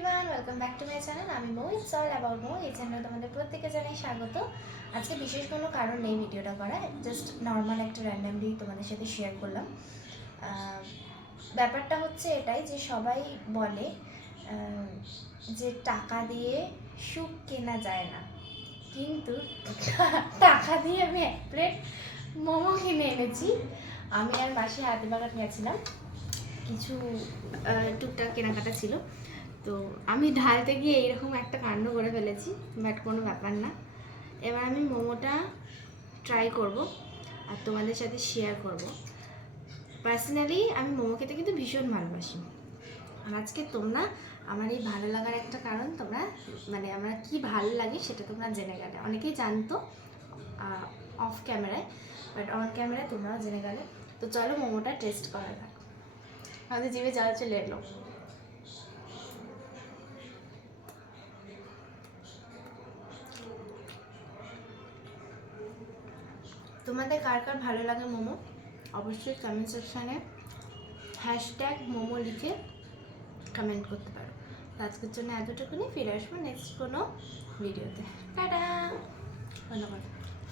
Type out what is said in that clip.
Everyone, welcome back to my channel. আমি মৌ, it's all about মৌ। এই চ্যানেলে তোমাদের প্রত্যেকে জানাই স্বাগত। আজকে বিশেষ কোনো কারণ নেই ভিডিওটা করা, জাস্ট নর্মাল একটা র্যান্ডামলি তোমাদের সাথে শেয়ার করলাম। ব্যাপারটা হচ্ছে এটাই যে সবাই বলে যে টাকা দিয়ে সুখ কেনা যায় না, কিন্তু টাকা দিয়ে আমি এক প্লেট মোমো কিনে এনেছি। আমি আর মাসি হাতিবাগান গেছিলাম, কিছু টুকটাক কেনাকাটা ছিল, তো আমি ঢালতে গিয়ে এইরকম একটা কাণ্ড করে ফেলেছি, বাট কোনো ব্যাপার না। এবার আমি মোমোটা ট্রাই করব আর তোমাদের সাথে শেয়ার করব। পার্সোনালি আমি মোমো খেতে কিন্তু ভীষণ ভালোবাসি, আর আজকে তোমরা আমার এই ভালো লাগার একটা কারণ, তোমরা মানে আমার কি ভালো লাগে সেটা তোমরা জেনে গেলে। অনেকেই জানতো অফ ক্যামেরায়, বাট অন ক্যামেরায় তোমরাও জেনে গেলে। তো চলো মোমোটা টেস্ট করা যাক। আমাদের জিভে জল চলে এলো। তোমাদের কার কার ভালো লাগে মোমো অবশ্যই কমেন্ট সেকশানে হ্যাশট্যাগ মোমো লিখে কমেন্ট করতে পারো। আজকের জন্য এতটুকুনি, ফিরে আসবো নেক্সট কোনো ভিডিওতে। টাটা, ধন্যবাদ।